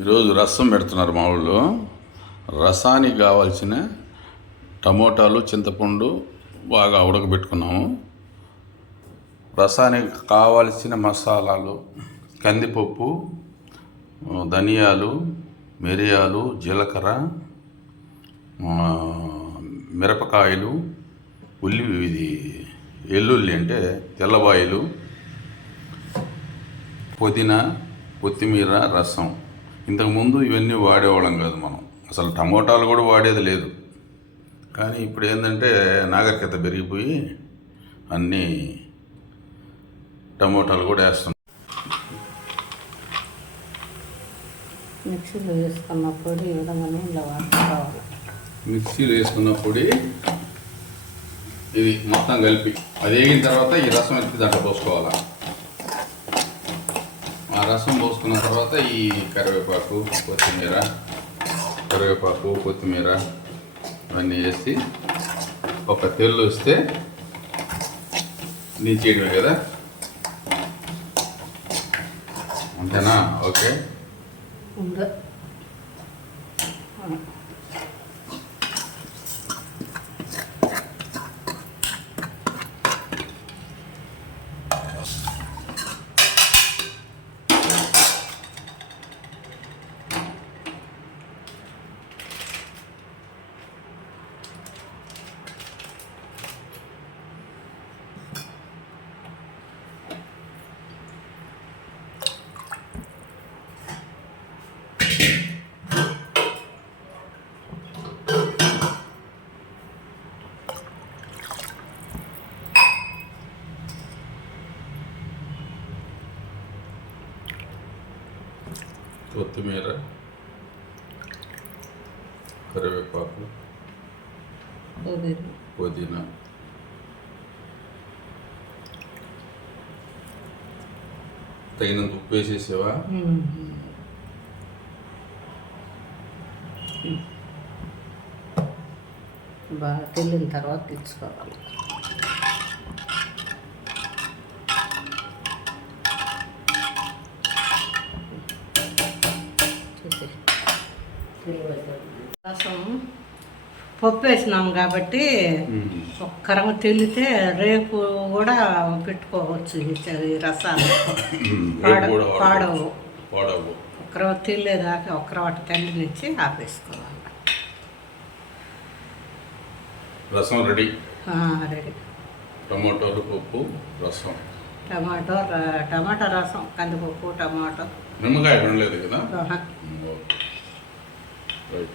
ఈరోజు రసం పెడుతున్నారు మా ఊళ్ళో. రసానికి కావాల్సిన టమోటాలు, చింతపండు బాగా ఉడకబెట్టుకున్నాము. రసానికి కావాల్సిన మసాలాలు కందిపప్పు, ధనియాలు, మిరియాలు, జీలకర్ర, మిరపకాయలు, ఎల్లుల్లి అంటే తెల్లవాయిలు, పుదీనా, కొత్తిమీర, రసం. ఇంతకుముందు ఇవన్నీ వాడేవాళ్ళం కాదు మనం, అసలు టమోటాలు కూడా వాడేది లేదు. కానీ ఇప్పుడు ఏంటంటే నాగరికత పెరిగిపోయి అన్నీ టమోటాలు కూడా వేస్తున్నాం. మిక్సీలో వేసుకున్న పొడి ఇవ్వడమని ఇలా వాడుకోవాలి. మిక్సీలో వేసుకున్న పొడి ఇది మొత్తం కలిపి అది వేగిన తర్వాత ఈ రసం ఎత్తి దాంట్లో పోసుకోవాలి. ఆ రసం పోసుకున్న తర్వాత ఈ కరివేపాకు, కొత్తిమీర అవన్నీ వేసి ఒక తెల్లు వస్తే నీచేయడమే కదా. అంతేనా? ఓకే. కొత్తిమీర, కరివేపాకు, పుదీనా, తగినంత ఉప్పు వేసేసావా? బాగా తెల్లిన తర్వాత తెచ్చుకోవాలి. రసం పప్పు వేసినాం కాబట్టి ఒక్కరం తెల్లితే రేపు కూడా పెట్టుకోవచ్చు. ఈ రసాలు పాడవు. ఒక్కరవ తెల్లేదాకా ఒక్కరవ తెల్లినిచ్చి ఆపేసుకోవాలి. రసం రెడీ. రెడీ. టమాటోలు, పప్పు, రసం. టమాటా రసం, కందిపప్పు, టమాటో, నిమ్మకాయ ఉండలేదు కదా. Right.